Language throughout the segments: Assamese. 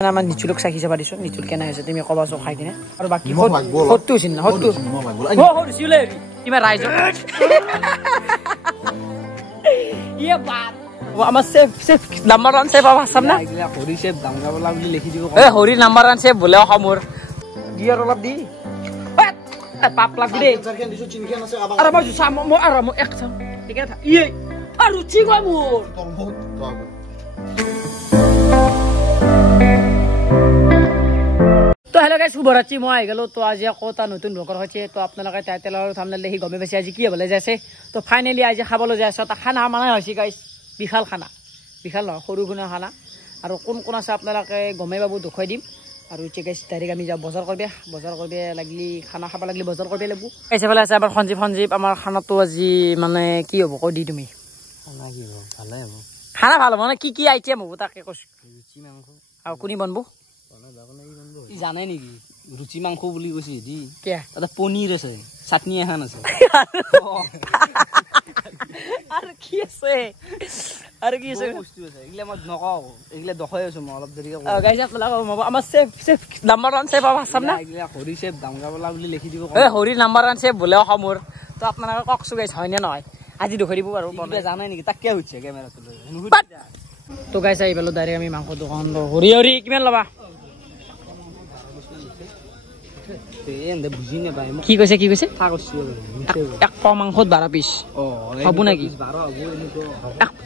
আমাৰ নিচুলক চাকি চাবা দিছো নিচুল কেনে হৈছে তুমি কবাছো খাই কিনে আৰু বাকি হটটো চিন না হটটো হট সিলে ইমা ৰাইজ ইয়ে বাত ও আমাৰ সেফ নাম্বাৰ 1 সেফ আছাম না হৰি সেফ দামগাবলা বুলি লিখি দিব এ হৰি নাম্বাৰ 1 সেফ বলে খমৰ গিয়াৰ অলপ দি পাপ লাগ দে আরে মই সাম মই আর মই এক সাম ঠিক আছে ইয়ে আর রুচি গো মোর তো হেল্ল গাইস শুভরাত্রি মই আই গেল তো আজি কটা নতুন ব্লগৰ হৈছে তো আপোনালোকে টাইটেলৰ থাম্বনেল দেখি গমে বেছি আজি কি হ'বলৈ যাইছে তো ফাইনালি আজি খাবলৈ যাই আছে তা খানা মানে হৈছে গাইস বিশাল খানা বিশাল নহয় সৰু গুণা খানা আৰু কোন কোন আছে আপোনালোকে গমে বাবু দেখুৱাই দিম আৰু যে গাইস ডাইৰেক্ট আমি যাম বজাৰ কৰিবে লাগলি খানা খাব লাগলি বজাৰ কৰিবে লাগব গাইস এফালে আছে আমাৰ সঞ্জীৱ আমাৰ খানাটো আজি মানে কি হ'ব কৈ দি তুমি খানা কি হ'ব ভালে হ'ব খানা ভাল মানে কি আইটেম হ'ব তাকে কৈছো ৰুচি মাংস আৰু কোনি বনবো ই জানে নেকি ৰুচি মাংস বুলি কৈছে দি কে তাতে পনীৰ আছে চাটনি এখন আছে আৰু কি আছে বস্তু আছে এগিলা মই নকওঁ এগিলা দখই আছো মই অলপ দেৰিকে গাইস আপোনালোকে আমাৰ সেফ নাম্বাৰ 1 সেফ আছাম না এগিলা হৰি সেফ দামগাবলা বুলি লিখি দিব এ হৰি নাম্বাৰ 1 সেফ বলে খমৰ তো আপোনালোকে ককছো গাইস হয় নে নহয় আজি দেখুৱাই দিব আৰু বনাই জানে নেকি তাকে হৈছে কেমেৰাটো তো গাইস আই বেলো ডাইৰেক্ট আমি মাংস দোকান হৰি কিমান লবা এন্দে বুজি নাপাই কি কৈছে তা কৈছে এক পাও মাংসত 12 পিস হ'ব নাকি 12 হ'ব এনেকো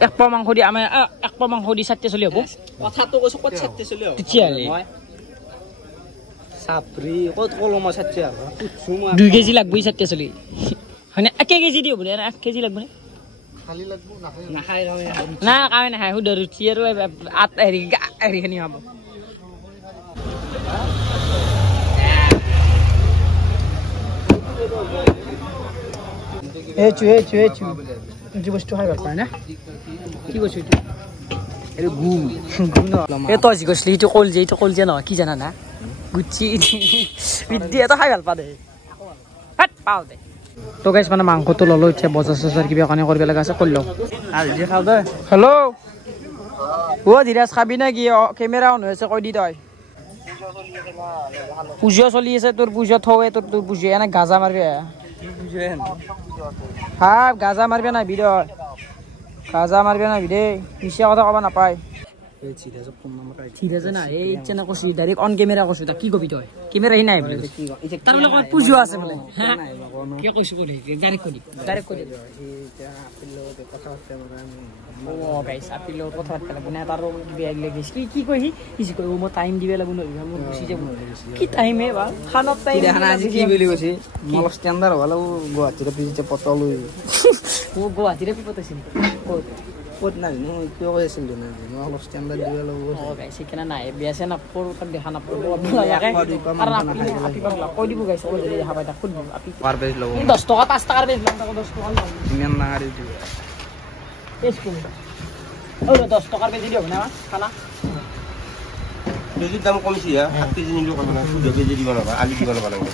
এক পাও মাংস দি আমি এক পাও মাংস দি 7 চলি হ'ব কথাটো কৈছ কত 7 চলি হ'ব তেতিয়ালে সাপৰি কত কলম 7 হ'ব 2 কেজি লাগবই 7 চলি হয়নে 1 কেজি দিও বলে 1 কেজি লাগব খালি লাগব নাখাই না কামে না হুদ ৰুচি আৰু আত হেৰি খিনি হ'ব চু কি বস্তু খাই ভাল পায় না কি কৈছো এটো গুম এ তই যি কৈছিলি এইটো কল যে নহয় কি জানা না গুচি বিদ্যি এটা খাই ভাল পা দে হাট পাও দে তো গাইস মানে মাংসটো ললো ইচ্ছা বজাৰ কিবা কানে কৰিব লগা আছে কৰিলো আজি খাও দে হেল্ল' ও ধীৰাজ খাবি না কি কেমেৰা অন হৈছে কৈ দি তই পূজা চলি আছে তোৰ পূজা থৱে তোৰ পূজা এনে গাজা মাৰবি হ্যাঁ গাজা মারবে না ভিডিও গাজা মারবে না ভিডিও মিশা কথা কবা নাপায় ঠিক আছে না এই ইচ্ছা না কছি ডাইরেক্ট অন ক্যামেরা কছি তা কি কবি তই ক্যামেরা হি নাই বলে তার বলে কত পুজো আছে বলে হ্যাঁ কি কইছো বলে ডাইরেক্ট করি কথা হচ্ছে ও গাইস আপিল কথা হচ্ছে না তারও ব্যাগ লাগিস কি কই কি কই ও টাইম দিবে লাগব না মো গুছি যাব কি টাইমে বা খানা টাইম খানা আজি কি বলি কইছি মল স্ট্যান্ডার্ড হলো গুয়াহাটির পিছে পটল ও গুয়াহাটির পিপতছিন কত না কি কইছিল না মল স্ট্যান্ডার্ড দিবে লাগব ও গাইস কেনা নাই বিয়াছে না পড় তাক দেখা না পড়ব লাগে আর আপি বাংলা কই দিব গাইস ও যদি দেখা পাই তা খুব আপি পার পেজ লব 10 টাকা 5 টাকার বেশ লম টাকা 10 টাকা লম ইমান না আরে দিবে স্কুল ও 10 টাকার বেশি দিও না খানা যদি দাম কমছি 7 কেজি নিলো কত না 2 কেজি দিব না আলু দিব না লাগে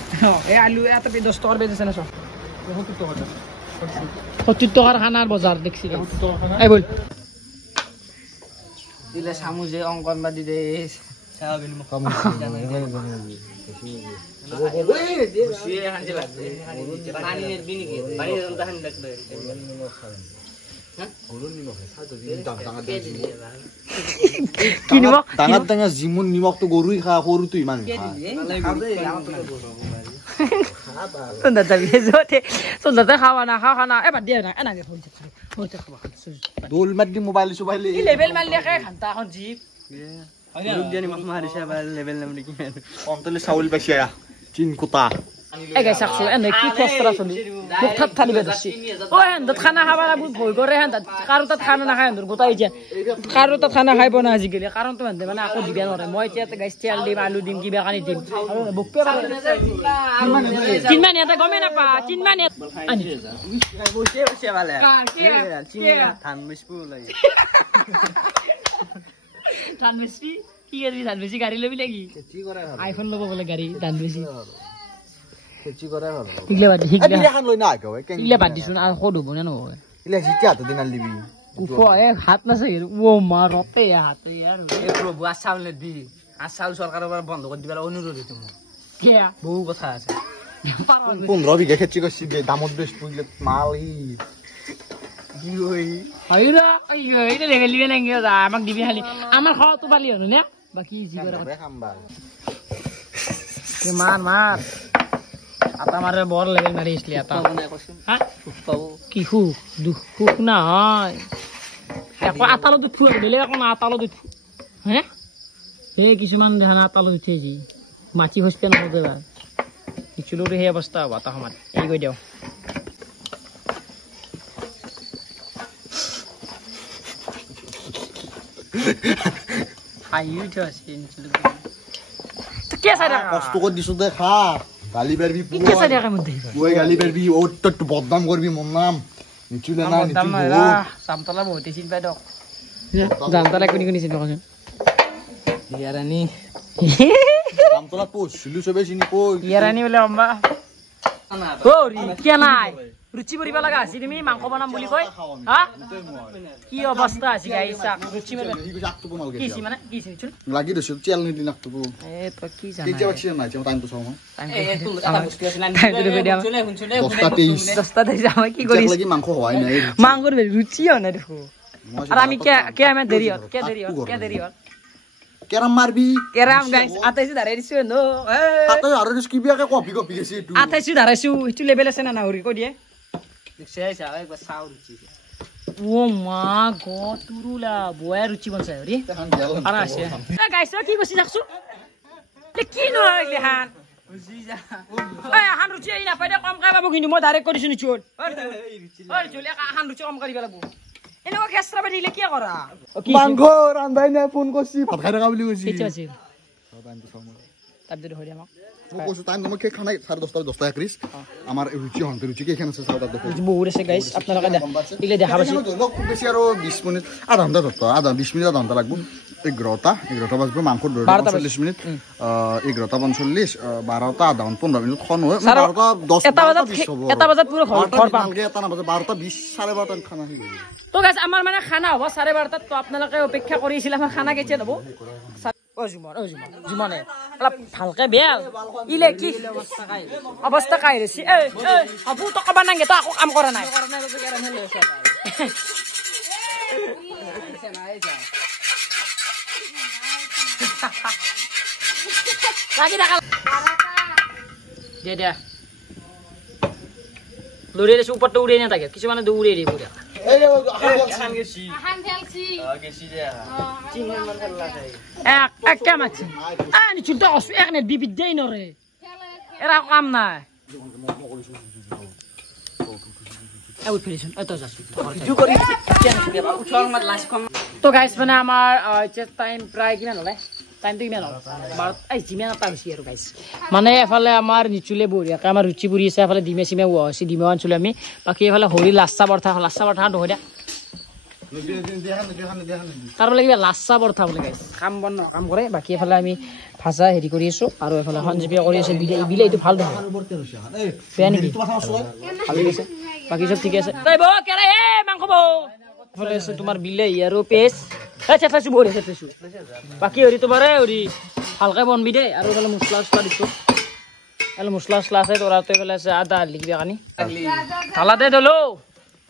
এ আলু এত 10 টাকার বেশি না সব 70 টাকার খানার বাজার দেখছি এই বল দিলে সামুজে অঙ্কন বাদি দে সাবিন মুকাম সিয়ে হাঁজি লাগবে পানি এর বিনি কি পানি দন্তা হান দেখবে ডাঙৰ ডাঙৰ জিমুন নিমখটো গৰুই খা সৰুটো ইমান সুন্দর খাওয়া না খানা এবার দিয়ে না এনা হইছে খাওয়া দোল মাদি মোবাইল সুবাইল এই লেভেল মারলে খায় ঘন্টা এখন জিপ রূপ জানি মাছ মারিছে বা লেভেল নাম কি অন্তলে চাউল পাইছে চিন কুটা এই গাইস আকছো এনে কি ফস্তরা চলি মুখ থাত থালি বেদছি ও হেন খানা খাবা বহুত ভয় করে হেন কারো তাত খানা না খায় গোটাই যে কারো তাত খানা খাইব না আজি গেলে কারণ তো হেন মানে আকো দিবা নরে মই এতিয়া গাইস তেল দিম আলু দিম কিবা কানি দিম আৰু বুকপে চিনমান এটা গমে না পা চিনমান আনি বসে বসে ভালে চিনা ধান মিসপু লাই ধান মিসপি কি করবি ধান মিসপি গাড়ি লবি লাগি কি করে আইফোন লব বলে গাড়ি ধান মিসপি খেচি কৰে হল ইগলে বাদ হিগলে এখন লৈ না গয় ইগলে বাদ দিছুন আর খদু বনে ন ইলে জিতিয়া তো দিনাল দিবি উফো এ হাত না সে ও মা রতে হাতে यार এ প্রভু আসামলে দি আর চাউল সরকারের বন্ধ করে দিবার অনুরোধ হইতো মোৰ কিয়া বহু কথা আছে 15 বিঘা খেতি করছি দামত বেশ বুঝলে মাল কি হই হইরা এইটা লেভেল দিবে নাকি আমাক দিবি খালি আমার খাওয়া তো পালি হলো না বাকি জি করে মার আতা মারে বড় লেভেল মারি ইসলি আতা হ্যাঁ কি হুক না হয় এখন আতালো দুধ ফুল দিলে এখন আতালো দুধ হ্যাঁ এই কিছুমান দেখা না আতালো দুধ থেজি মাছি হসতে নহবে বা চুলো রে সেই অৱস্থা হ'ব এটা সময়ত এই কৈ দিওঁ কষ্ট করে দিছো দে খা গালি পারবি পুরো গালি পারবি ওর তো একটু বদনাম করবি মোর নাম নিচুলে না নিচু চামতলা বহুতে চিন পাই দক জামতলা কোনি কোনি চিন পাকচোন ইয়ারানি চামতলা পোষ সিলু সবে চিনি কই ইয়ারানি বলে অম্বা ও রিকিয়া নাই রুচি বরিব লাগা আছে তুমি মাংস বনাম বুলি কই হা কি অৱস্থা আছে গাইস রুচি বরিব কি সি মানে কি সি চুন লাগি দছে চেল নি দিনাক তো এ তো কি জানা কি যাচ্ছে না চাও টাইম তো সময় এ তুমি এটা বুঝতে আসলা শুনে শুনে দস্তা দে যাও কি করিস লাগি মাংস হয় না মাংসর রুচি হয় না দেখো আর আমি কে আমি দেরি হল কে দেরি হল কেরাম মারবি কেরাম গাইস আতাইছি দাঁড়াই দিছো নো হাতে আর কি বিয়াকে কপি গেছি একটু আতাইছি দাঁড়াইছো একটু লেভেল আছে না না হরি কই দিয়ে দেখছে যাও একবার সাউ রুচি ও মা গো তুরুলা বয়া রুচি বনছে হরি আর আছে গাইস কি কইছি দেখছো লে কি ন লাগলে হান বুঝি যা এই হান রুচি এই না পাইদে কম খাই বাবু কিন্তু মই ডাইরেক্ট কৰিছো নি চোট ওই চলে হান রুচি কম করিবা লাগবো এনেও কেসরা বাজি লে কি করা মাংস রান্ধাই না ফোন করছি ভাত খাই থাকা বুলি কইছি কি আছে তাবজে হরি আমাক মই কৈছো টাইম আমাকে খানা 10:30 একরিস আমার রুচি হন রুচি কি এখানে আছে সাউদা দেখো বহুত আছে গাইস আপনারা ইলে দেখা পাছি লোক খুব বেশি আর 20 মিনিট আধা ঘন্টা ধরতো আধা 20 মিনিট আধা ঘন্টা লাগবে 11টা বাজবে মাংস 40 মিনিট 11টা 45 12টা আধা ঘন্টা 15 মিনিট খন হয় 12টা 10 এটা বাজাত পুরো ঘর পাম এটা না বাজে 12টা 20 12:30 খানা হই তো গাইস আমার মানে খানা হবে 12:30 তো আপোনালোকে অপেক্ষা কৰিছিল আমাৰ খানা কেতিয়া হ'ব ও জুমনে অলপ ভালকে বেল ইলে কি অৱস্থা কাই ৰেছি এ হবু তো কবা নাগে তো আকো কাম কৰা নাই লাগি থাকা দে লুৰে ৰে উপৰটো উৰে না থাকে কিছু মানে দৌৰে ৰে পুৰা আহান গেছি গেছি দে চিংমান মান খেলা যায় এক কাম আছে আনি চুলটা অসু এক নে বিবি দেই নরে এরা কাম নাই এই ফিনিশন এত যাচ্ছে ভিডিও করি কেন উঠল মাত লাস্ট কম তো গাইস মানে আমার টাইম প্রায় কিমান হলে টাইম তো কিমান হল এই জিমেনা পাইছি আৰু গাইস মানে এফালে আমাৰ নিচুলে বঢ়িয়াকে আমাৰ ৰুচি পুৰি আছে এফালে ডিমে চিমে ওয়াছি ডিমে আনছিলে আমি বাকি এফালে হৰি লাচ্ছা বৰথা নহয় দে তাৰ বলে কিবা লাচ্ছা বৰথা বলে গাইস কাম বন কাম কৰে বাকি এফালে আমি ভাজা হেৰি কৰি আছো আৰু এফালে সঞ্জীৱিয়া কৰি আছে বিলাইটো ভাল দেখো বেয়া নেকি ভাল আছে বাকি সব ঠিক আছে তই বৌ কেৰে এ মাংস বৌ ফলে আছে তোমাৰ বিলাহী আৰু পেজ চেতলাইছো বঢ়িয়া চেতলাইছো বাকি হৰি তোমাৰ হৰি ভালকে বনবি দে আৰু এফালে মছলা দিছো এফালে মছলা আছে তোৰাটো এফালে আছে আদা লিখবি কানি থালা দে দলো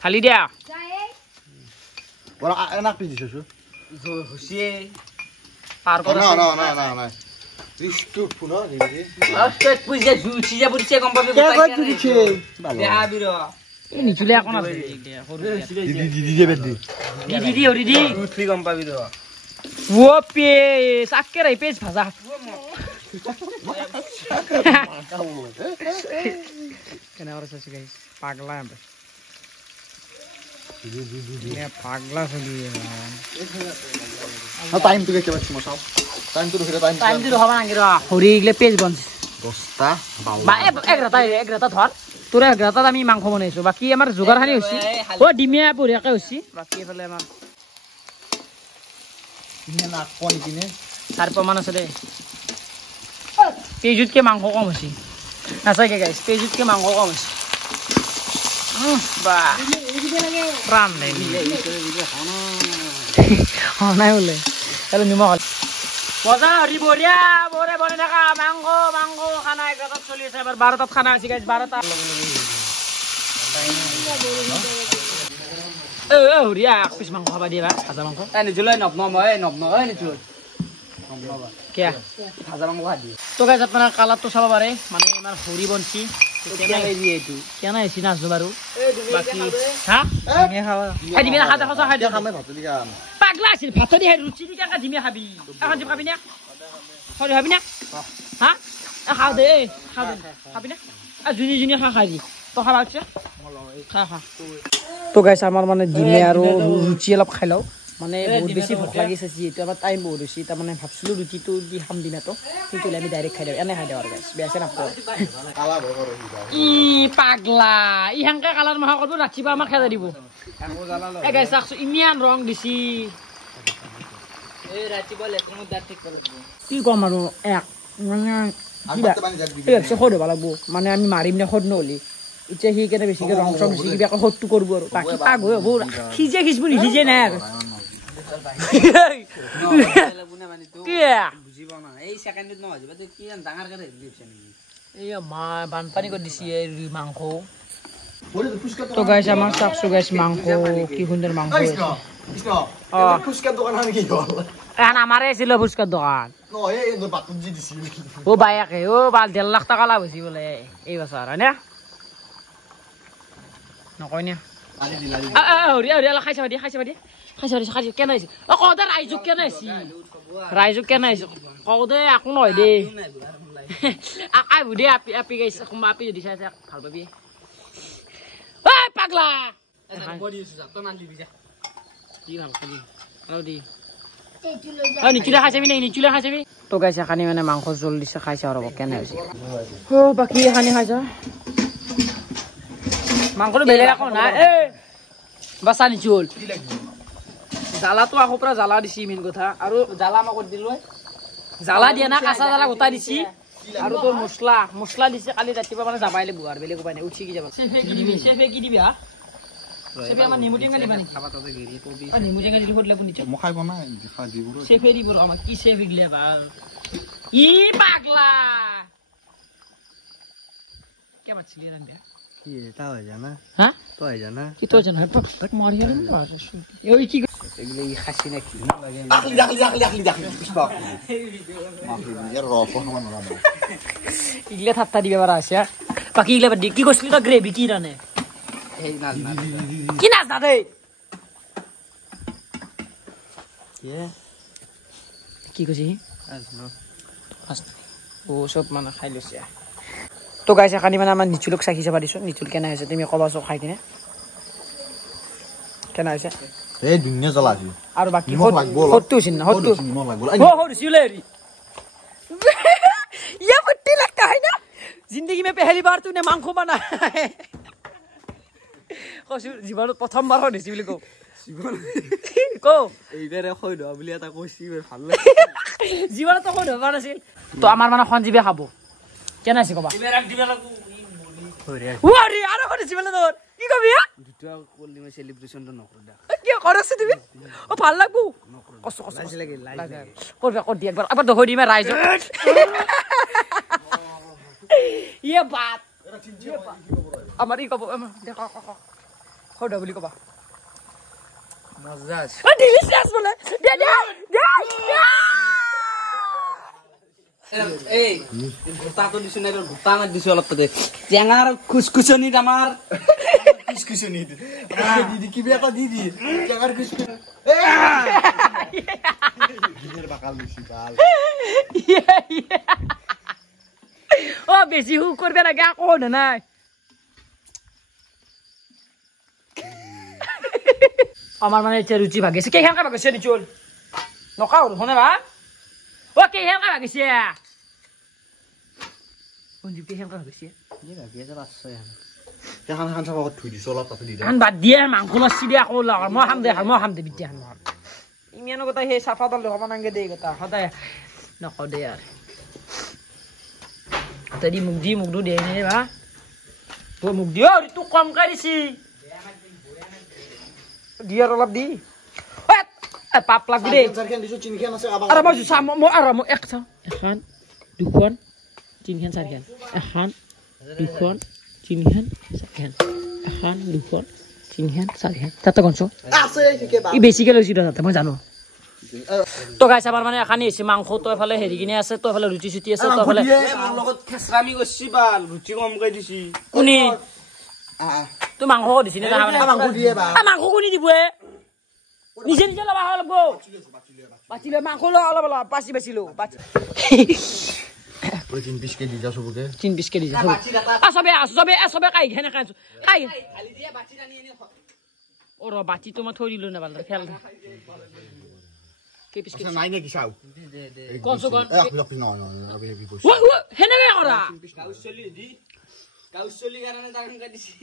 থালি দিয়া বড় এনাক পি দিছছো হুসিয়ে পার করা না রিস্টু ফুনো দিবি লাস্ট পুজে জুচি যা বুঝছে কম পাবে কে কই দিছে দেহা বিরো এই নিচুলে এখন আছে দিদি হরি দি দুধ কম পাবি তো ও পেজ আকেরাই পেজ ভাজা কেন আর আছে গাইস পাগলা আমরা পাগলা হলি না টাইম তো কেটে পাচ্ছি মশাও টাইম তো ধরে টাইম দিও হবা না গিরা হরি গলে পেজ বন 10টা বা এক রাতা ধর তোরা এক রাতা আমি মাংস বনাইছো বাকি আমার জোগাৰ হানি হইছি ও ডিমিয়া বঢ়িয়াকে হইছি বাকি এফালে আমাৰ ইনে না কোন কিনে 4 আছে দে পেজুতকে মাংস কম হইছি নাচাকে গাইস পেজুতকে মাংস কম হইছি বা প্রাণ নেই নাই বলে তাহলে নিমখ মজা হৰি বঢ়িয়া বৰে বনে থাকা মাংস খানা 11টাত চলি আছে এবাৰ 12টাত খানা আছে গাইজ 12টাত হৰিয়া পিছ মাংস খাবা দিয়া ভাজা মাংস নিচুলৈ নবনয় নিচুল কিয়া ভাজা মাংস খা দিয়ে তো গাইজ আপোনাৰ কালাৰটো চাব পাৰে মানে ইমান হৰি বনছি কেনে হৈছি নাজনো বাৰু বাকী হা দিমে খাজা খচা খাই দিয়া পাগলা আছিল ভাত দি ৰুচি দি কাকা দিমে খাবি এখন দিম খাবি না সৰি খাবি না হা খাও দে খাবি না জুনি খাই দি তো খাবা আছে খা তো গাইছ আমাৰ মানে দিমে আৰু ৰুচি অলপ খাই লওঁ মানে বহুত বেছি ভোক লাগিছে যিহেতু আমাৰ টাইম বহুত হৈছে তাৰমানে ভাবছিলোঁ ৰুটিটো দি খাম দিমেতো কিন্তু আমি ডাইৰেক্ট খাই দিওঁ এনে খাই দিওঁ আৰু গাইছ বেয়া আছে নাপাওঁ পাগলা ইহাংকে কালাৰ মাহ কৰিব ৰাতিপুৱা আমাক খেদা দিব গাইছ চাকচোন ইমান ৰং দিছি কি কম আৰু এক মানে সদ হ'ব লাগব মানে আমি মাৰিম নে সদ নহ'লি এতিয়া সি কেনে বেছিকৈ ৰং চং দিছি কিবা সদটো কৰিব আৰু বাকী পাগ হৈ হ'ব সিজব নিসিজে নাই আৰু বানপানী কৰি দিছে মাংস তো গাইছ আমাৰ চাকছো গাইছ মাংস কি সুন্দৰ মাংস আমাৰে আছিল ফুচকাৰ দোকান ও বাইকে ও 1.5 লাখ টকা লাভ হৈছে বোলে এই বছৰ হয়নে নকয় নে খাই চাবা দিয়া কেনে হৈছে কওঁতে ৰাইজক কেনে হৈছে কওঁতে একো নহয় দেই আকাইবো দেই আপি গাইছে আপি যদি চাই ভাল পাবি পাগলা নিচুলে খাই চাবি তো গাইছে খানি মানে মাংস জল দিছে খাইছে আৰু কেনে হৈছে বাকী খানি খাইছ মাংসটো বেলেগ আকৌ নাই বাচা নিচুল জ্বালাটো আকৌ পৰা জ্বালা দিছি মেইন কথা আৰু জ্বালা মই কৰি দিলো জ্বালা দিয়া না কাঁচা জ্বালা গোটাই দিছি আৰু তোৰ মছলা দিছে কালি ৰাতিপুৱা মানে যাবাই লাগিব আৰু বেলেগ উপায় নাই উঠি কি যাবা চেফে কি দিবি হা চেফে আমাৰ নেমু টেঙা দিবা নেকি নেমু টেঙা দিলে সুধিলে আপুনি মই খাই বনাই চেফে দিব আমাৰ কি চেফ গিলে ভাল ই পাগলা কে মাছলি ৰান্ধা কি এটা হৈ জানা হা তো হৈ জানা কি তো জানা এক মাৰি আৰু এই কি এগুলো খাসি নাকি ইগলে ঠাট্টা দিবে পারা আছে বাকি ইগলে বাদ কি করছিলি তো গ্রেভি কি রানে কি নাচ দাদে কি কইছি ও সব মানে খাই লৈছে তো গাইছে খানি মানে আমাৰ নিচুলক চাকি চাবা দিছো নিচুল কেনে হৈছে তুমি কবাছো খাই কিনে কেনে হৈছে এই দুনিয়া জ্বলা আছে আৰু বাকি হটটো চিন না হটটো নিমখ লাগব हो सिलेरी ये फट्टी लगता है ना जिंदगी में पहली बार तूने मांगो बना है কসু জীবনত প্ৰথমবাৰ হইছি বুলি কো এইবারে কই দ বুলি এটা কইছি ভাল লাগে জীবনত তো হইবা নাছিল তো আমাৰ মানে সঞ্জীবে খাব কেনে আছে কবা এবাৰ দিবা লাগু ওৰে আৰু হইছি বলে তোৰ কি কবি দুটা কলি মে সেলিব্রেশন তো নকর দা কি করছ তুমি ও ভাল লাগবো কষ্ট লাগে করবে কর দি একবার তো হইদি মে রাইজ ये बात আমারই কব দেখো হড় বলি কবা মজা আছে ডিলিশিয়াস বলে দে এই গোটা তো দিছ না গোটা না দিছ অলপ তো টেঙার খুশখুশনি আমার খুশখুশনি দিদি কি বিয়া কা দিদি জাগার খুশখুশ দিনের বাকাল বেশি ভাল ও বেশি হু করবে না গা কোন নাই আমার মানে এটা রুচি ভাগেছে কে হেনকা ভাগেছে নি চল নকাও হনে বা ও কে হেনকা ভাগেছে কোন জি কে হেনকা ভাগেছে ये भागिया तो আছে এখন খান সব থুই দিছ অলপ পাতি দি আন বাদ দিয়ে মাংস মাছি দিয়া কলা মই হাম দে বিদ্যা হাম ইমিয়ানো কথা হে সাফা দল হবা নাঙ্গে দেই কথা হদায় নকও দে আর তদি মুখ দু দে নে বা তো মুখ দিও তুই কম কাৰিছি দিয়াৰ অলপ দি পাপ লাগবি দে চাৰখান দিছো চিনখান আছে আৰু মই চাম মই আৰু মই এক চাওঁ এখন দুখন তিনিখন চাৰিখন এখন দুখন তিনিখন চাৰিখন এখন দুখন তিনিখন চাৰিখন তাতে কনছো আছে ঠিকে বা ই বেছিকে লৈছি তাতে মই জানো তো গাইছ আমাৰ মানে এখানি হৈছে মাংস তো এফালে হেৰি কিনে আছে তো এফালে ৰুটি চুটি আছে তো এফালে মোৰ লগত খেচৰামি কৰিছি বা ৰুটি কমকৈ দিছি কোনি তো মাংস দিছি না মাংস দিয়ে বা মাংস কোনি দিব নিজে নিজে লবা অলপ বাচিলে মাংস অলপ অলপ বাচি লো বাচি 3 কেজি যা সবকে 3 কেজি যা সবে কাই ঘেনে কাই কাই খালি দিয়ে বাচি আনি ওর বাচি তো মই থৈ দিলো না ভালদৰে খেল কে পিস কে নাই নাকি চাও কোন কোন লক ন আবে বিকোস ও হেনে গে ওরা কাউচলি কাৰণে তাৰ কাটি দিছি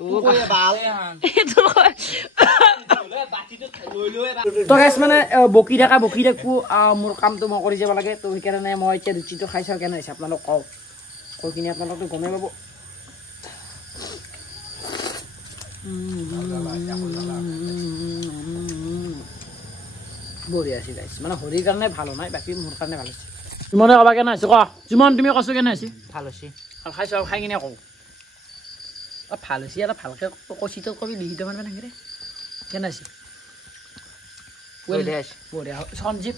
ও কয় বাল তো গাইছ মানে বকি থাকো মোৰ কামটো মই কৰি যাব লাগে তো সেইকাৰণে মই এতিয়া ৰুচিটো খাই চাও কেনে হৈছে আপোনালোক কও কৈ কিনে আপোনালোকটো গমে পাব বঢ়িয়া আছে গাইছ মানে হৰিৰ কাৰণে ভাল নাই বাকি মোৰ কাৰণে ভাল আছে জিমনে কবা কেনে আছে ক জিমন তুমি কছো কেনে আছে ভাল আছে আৰু খাই চাও খাই কিনে কও ভাল হৈছে এটা ভালকে কচিটো কবি লিখিত মানে নাংৰে কেনে আছে বঢ়িয়া সঞ্জীৱ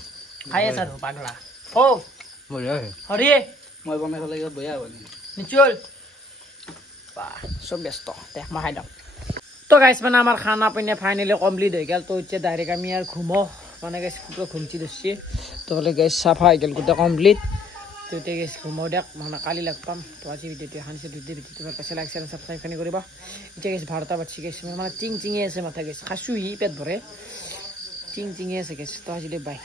খাই আছে আৰু পাগলা ও বঢ়িয়া হৰি মই বনাই লাগে বঢ়িয়া হ'ব নিচল বা সব ব্যস্ত দেখ মই খাই দাও তো গাইছ মানে আমাৰ খানা পিনে ফাইনেলি কমপ্লিট হৈ গেল তো এতিয়া ডাইৰেক্ট আমি আৰু ঘুমো মানে গাইছ পুৰা ঘুমচি দিছি তো বলে গাইছ সাফা হৈ গেল গোটেই কমপ্লিট তো এতিয়া গাইছ ঘুমো দিয়ক মানে কালি লগ পাম তো আজি ভিডিঅ'টো হানছে ভিডিঅ'টো তোমাৰ পাছে লাইক শেয়াৰ সাবস্ক্ৰাইব কৰি কৰিবা এতিয়া গাইছ 12টা বাজি গাইছ মানে চিং আছে মাথা গাইছ খাসু হি পেট ভৰে চিং আছে গাইছ তো আজিলৈ বাই